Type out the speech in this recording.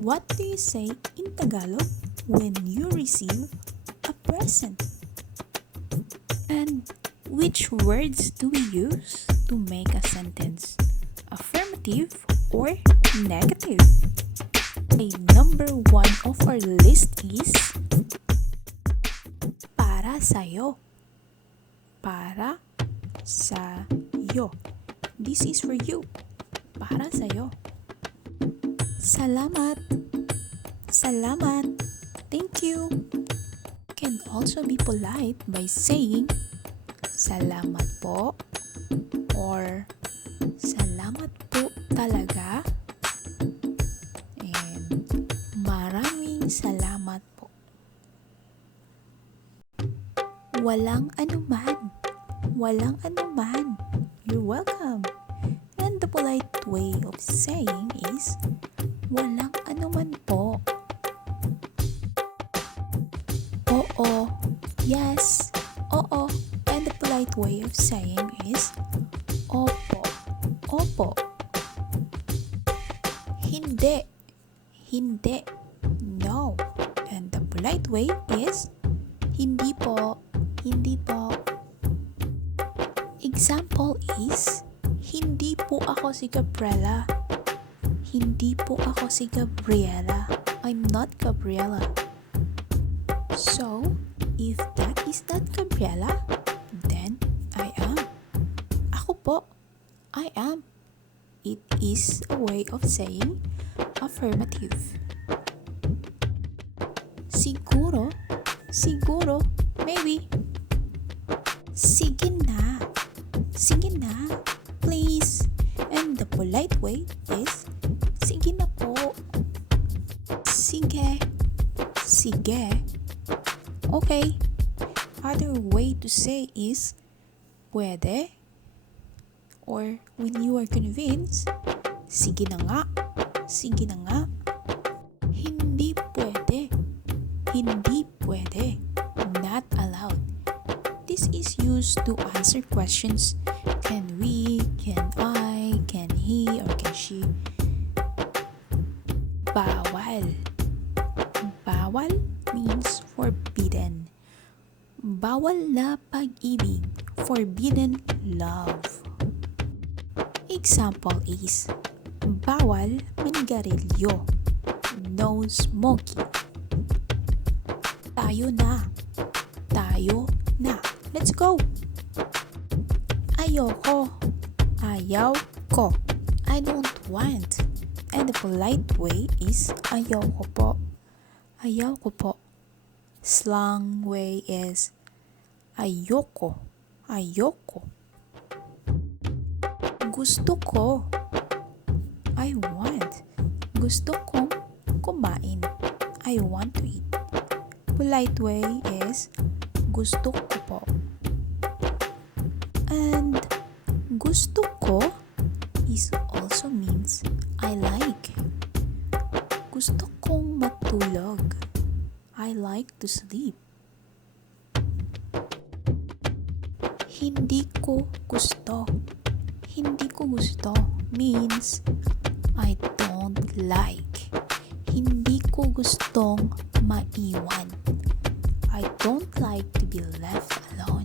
What do you say in Tagalog when you receive a present? And which words do we use to make a sentence? Affirmative or negative? Okay, number 1 of our list is para sa'yo. Para sa'yo. This is for you. Para sa'yo. Salamat. Salamat. Thank you. You can also be polite by saying salamat po or salamat po talaga and maraming salamat po. Walang anuman. Walang anuman. You're welcome. And the polite way of saying is walang anuman po. Oo. Yes. Oo. And the polite way of saying is opo. Opo. Hindi. Hindi. No. And the polite way is hindi po. Hindi po. Example is hindi po ako si Gabriela. Hindi po ako si Gabriela. I'm not Gabriela. So, if that is not Gabriela, then I am. Ako po. I am. It is a way of saying affirmative. Siguro. Siguro. Maybe. Sige na. Sige na. Please. And the polite way is sige na po. Sige. Sige. Okay. Other way to say is pwede. Or when you are convinced, sige na nga. Sige na nga. Hindi pwede. Hindi pwede. Not allowed. This is used to answer questions. Can we, can I, can he, or can she? Bawal. Bawal means forbidden. Bawal na pag-ibig. Forbidden love. Example is bawal manigarilyo. No smoking. Tayo na. Tayo na. Let's go. Ayoko. Ayaw ko. I don't want. And the polite way is ayoko po. Ayoko po. Slang way is ayoko. Ayoko. Gusto ko. I want. Gusto kong kumain. I want to eat. Polite way is gusto ko po. And gusto ko is also means I like. Gusto kong matulog. I like to sleep. Hindi ko gusto. Hindi ko gusto means I don't like. Hindi ko gustong maiwan. I don't like to be left alone.